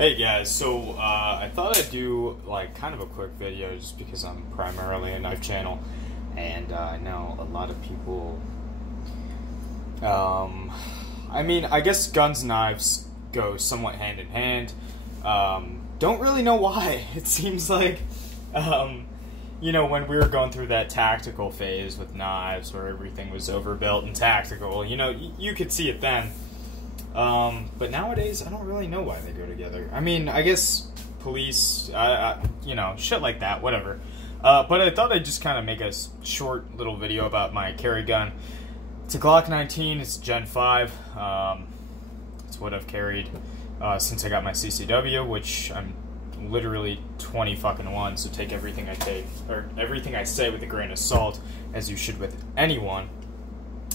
Hey guys, so I thought I'd do like kind of a quick video just because I'm primarily a knife channel, and I know a lot of people. I mean, I guess guns and knives go somewhat hand in hand. Don't really know why. It seems like, you know, when we were going through that tactical phase with knives, where everything was overbuilt and tactical, you know, you could see it then. But nowadays, I don't really know why they go together. I mean, I guess police, you know, shit like that, whatever. But I thought I'd just kind of make a short little video about my carry gun. It's a Glock 19, it's Gen 5. It's what I've carried since I got my CCW, which I'm literally 20 fucking 1, so take everything I say with a grain of salt, as you should with anyone.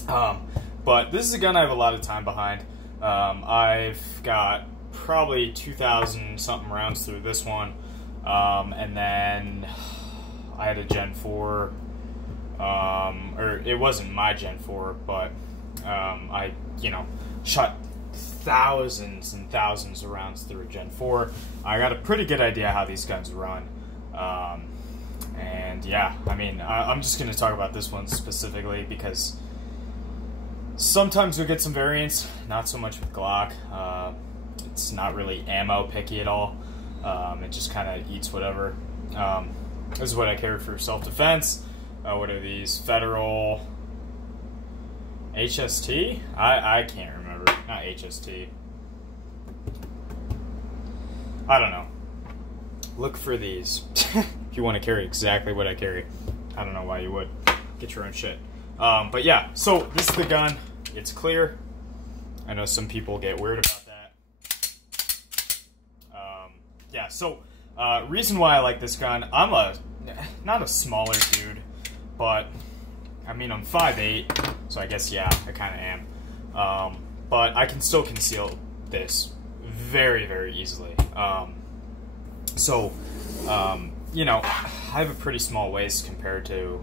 But this is a gun I have a lot of time behind. I've got probably 2,000 something rounds through this one, and then I had a Gen 4, or it wasn't my Gen 4, but I, you know, shot thousands and thousands of rounds through a Gen 4. I got a pretty good idea how these guns run, and yeah, I mean, I'm just going to talk about this one specifically because sometimes we get some variants, not so much with Glock. It's not really ammo picky at all. It just kind of eats whatever. This is what I carry for self-defense. What are these? Federal HST? I can't remember. Not HST. I don't know. Look for these. If you want to carry exactly what I carry. I don't know why you would. Get your own shit. But yeah, so this is the gun. It's clear. I know some people get weird about that. Yeah, so reason why I like this gun, I'm not a smaller dude, but I mean, I'm 5'8", so I guess, yeah, I kind of am. But I can still conceal this very, very easily. You know, I have a pretty small waist compared to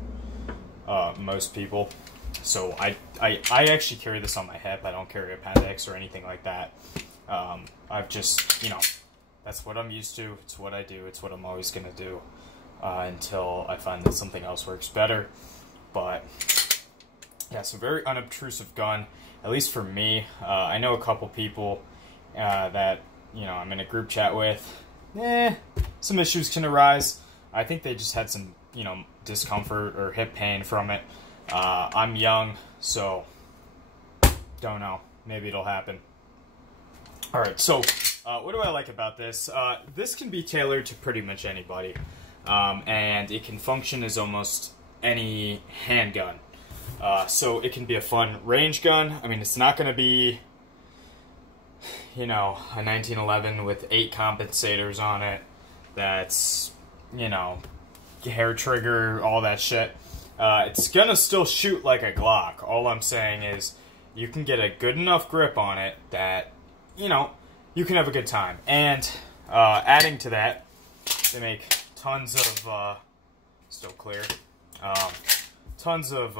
most people. So I actually carry this on my hip. I don't carry appendix or anything like that. I've just, you know, that's what I'm used to. It's what I do. It's what I'm always going to do until I find that something else works better. But yeah, so very unobtrusive gun, at least for me. I know a couple people that, you know, I'm in a group chat with. Some issues can arise. I think they just had some, you know, discomfort or hip pain from it. I'm young, so don't know. Maybe it'll happen. Alright, so what do I like about this? This can be tailored to pretty much anybody, and it can function as almost any handgun. So it can be a fun range gun. I mean, it's not going to be, you know, a 1911 with 8 compensators on it that's, you know, hair trigger, all that shit. It's gonna still shoot like a Glock. All I'm saying is you can get a good enough grip on it that, you know, you can have a good time. And adding to that, they make tons of, still clear, tons of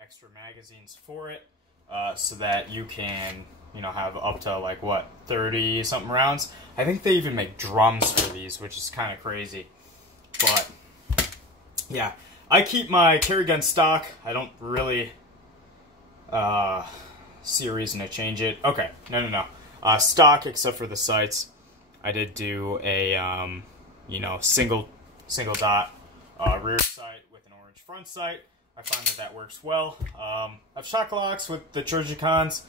extra magazines for it, so that you can, you know, have up to like, what, 30 something rounds. I think they even make drums for these, which is kind of crazy. But yeah, I keep my carry gun stock. I don't really see a reason to change it. Okay, no. Stock except for the sights. I did do a you know, single dot rear sight with an orange front sight. I find that works well. I've shot Glocks with the Trojicons.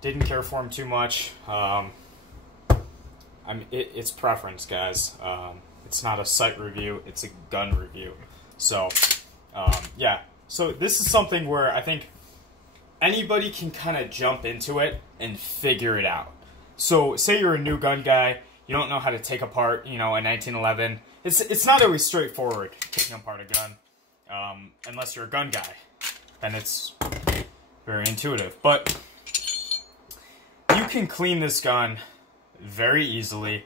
Didn't care for them too much. It's preference, guys. It's not a sight review. It's a gun review. So, yeah. So this is something where I think anybody can kind of jump into it and figure it out. So, say you're a new gun guy, you don't know how to take apart, you know, a 1911. It's not always straightforward taking apart a gun, unless you're a gun guy, and it's very intuitive. But you can clean this gun very easily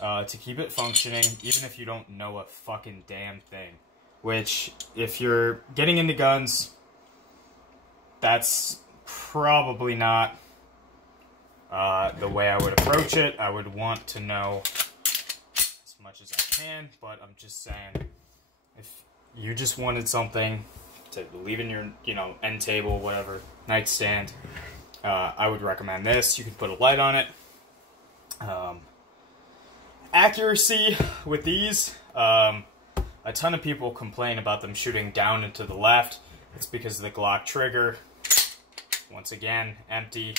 to keep it functioning, even if you don't know a fucking damn thing. Which, if you're getting into guns, that's probably not the way I would approach it. I would want to know as much as I can, but I'm just saying, if you just wanted something to leave in your, you know, end table, whatever, nightstand, I would recommend this. You can put a light on it. Accuracy with these, a ton of people complain about them shooting down and to the left. It's because of the Glock trigger. Once again, empty.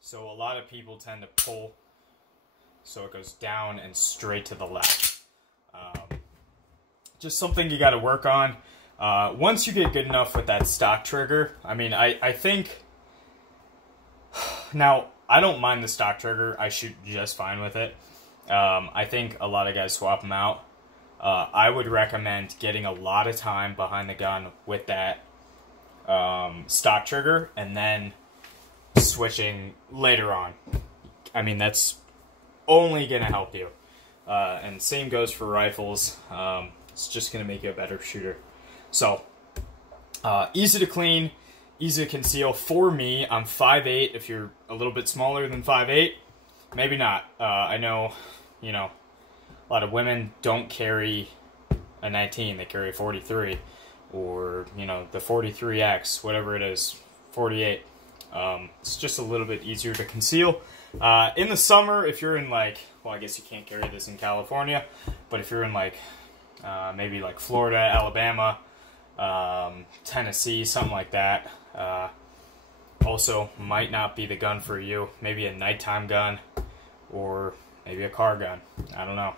So a lot of people tend to pull so it goes down and straight to the left. Just something you got to work on. Once you get good enough with that stock trigger, I mean, I think... Now, I don't mind the stock trigger. I shoot just fine with it. I think a lot of guys swap them out. I would recommend getting a lot of time behind the gun with that stock trigger and then switching later on. I mean, that's only going to help you. And same goes for rifles. It's just going to make you a better shooter. So, easy to clean, easy to conceal. For me, I'm 5'8". If you're a little bit smaller than 5'8", maybe not. I know, you know, a lot of women don't carry a 19. They carry a 43 or, you know, the 43X, whatever it is, 48. It's just a little bit easier to conceal. In the summer, if you're in like, well, I guess you can't carry this in California, but if you're in like, maybe like Florida, Alabama, Tennessee, something like that, also might not be the gun for you. Maybe a nighttime gun or maybe a car gun. I don't know.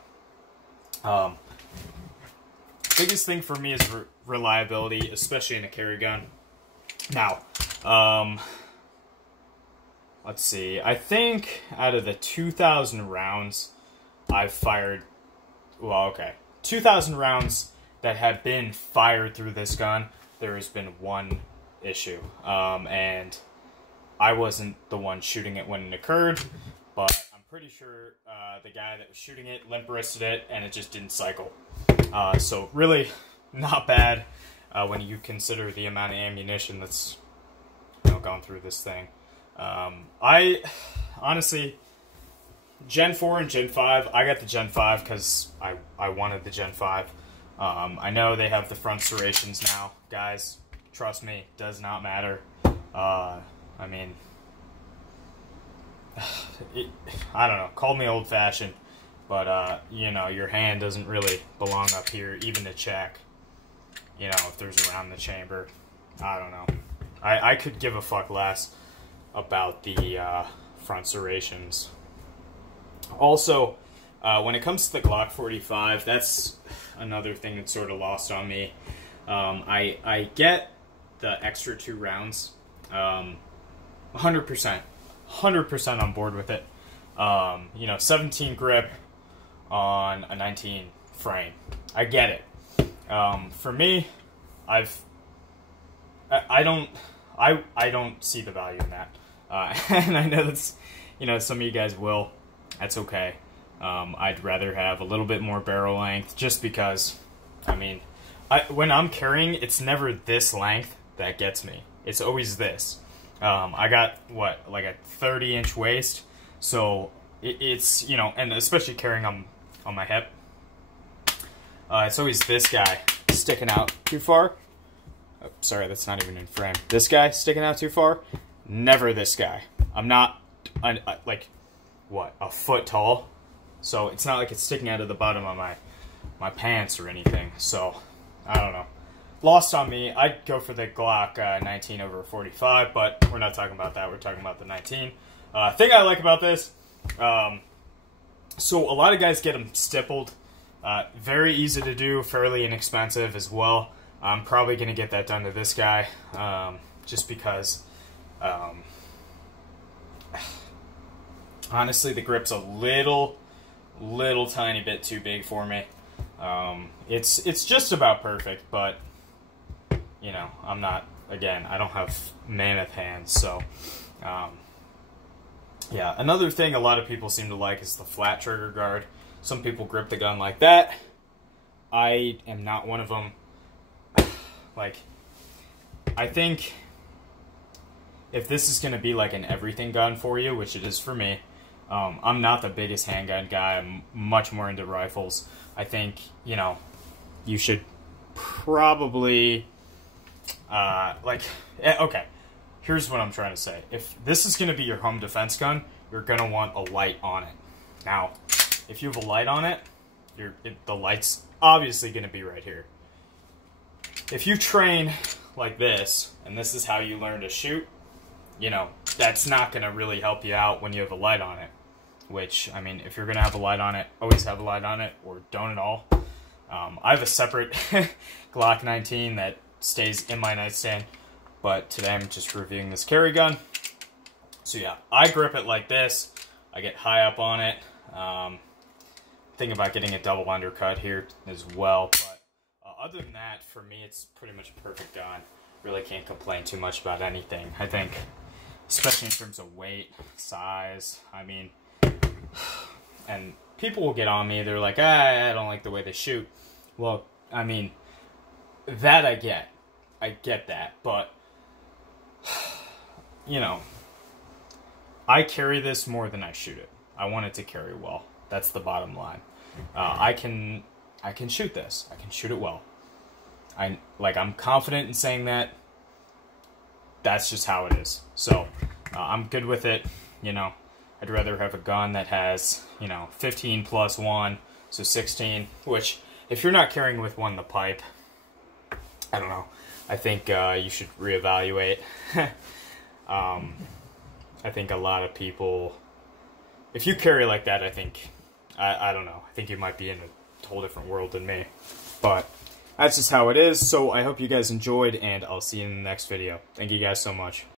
Biggest thing for me is reliability, especially in a carry gun. Now, let's see. I think out of the 2,000 rounds I've fired, well, okay, 2,000 rounds that have been fired through this gun, there has been one issue. And I wasn't the one shooting it when it occurred, but I'm pretty sure the guy that was shooting it limp-wristed it, and it just didn't cycle. So really not bad when you consider the amount of ammunition that's, you know, gone through this thing. I honestly, Gen 4 and Gen 5, I got the Gen 5 because I wanted the Gen 5. I know they have the front serrations now. Guys, trust me, does not matter. I mean, I don't know, call me old-fashioned, but, you know, your hand doesn't really belong up here, even to check, you know, if there's a round in the chamber. I don't know. I could give a fuck less about the front serrations. Also, when it comes to the Glock 45, that's another thing that's sort of lost on me. I get the extra 2 rounds, 100% on board with it. You know, 17 grip on a 19 frame. I get it. For me, I don't see the value in that. And I know that's, you know, some of you guys will. That's okay. I'd rather have a little bit more barrel length just because, I mean, when I'm carrying, it's never this length that gets me. It's always this. I got, what, like a 30-inch waist, so it's, you know, and especially carrying on my hip, it's always this guy sticking out too far. Oh, sorry, that's not even in frame. This guy sticking out too far. Never this guy. I'm not, like, what, a foot tall? So it's not like it's sticking out of the bottom of my pants or anything. So, I don't know. Lost on me. I'd go for the Glock 19 over 45, but we're not talking about that. We're talking about the 19. Thing I like about this, so a lot of guys get them stippled. Very easy to do, fairly inexpensive as well. I'm probably going to get that done to this guy, just because, honestly, the grip's a little tiny bit too big for me. It's just about perfect, but, you know, I'm not, again, I don't have mammoth hands, so, yeah. Another thing a lot of people seem to like is the flat trigger guard. Some people grip the gun like that. I am not one of them. Like, I think if this is going to be like an everything gun for you, which it is for me, I'm not the biggest handgun guy. I'm much more into rifles. I think, you know, you should probably, okay, here's what I'm trying to say. If this is going to be your home defense gun, you're going to want a light on it. Now, if you have a light on it, the light's obviously going to be right here. If you train like this, and this is how you learn to shoot, you know, that's not going to really help you out when you have a light on it. Which, I mean, if you're going to have a light on it, always have a light on it, or don't at all. I have a separate Glock 19 that stays in my nightstand, but today I'm just reviewing this carry gun. So yeah, I grip it like this. I get high up on it. Think about getting a double undercut here as well, but other than that, for me, it's pretty much a perfect gun. Really can't complain too much about anything. I think, especially in terms of weight, size, I mean, and people will get on me. They're like, I don't like the way they shoot. Well, I mean, that I get. I get that, but, you know, I carry this more than I shoot it. I want it to carry well. That's the bottom line. I can shoot this. I can shoot it well. I'm confident in saying that. That's just how it is. So, I'm good with it. You know, I'd rather have a gun that has, you know, 15 plus 1, so 16, which, if you're not carrying with one the pipe, I don't know. I think you should reevaluate. I think a lot of people, if you carry like that, I think, I don't know, I think you might be in a whole different world than me. But that's just how it is, so I hope you guys enjoyed, and I'll see you in the next video. Thank you guys so much.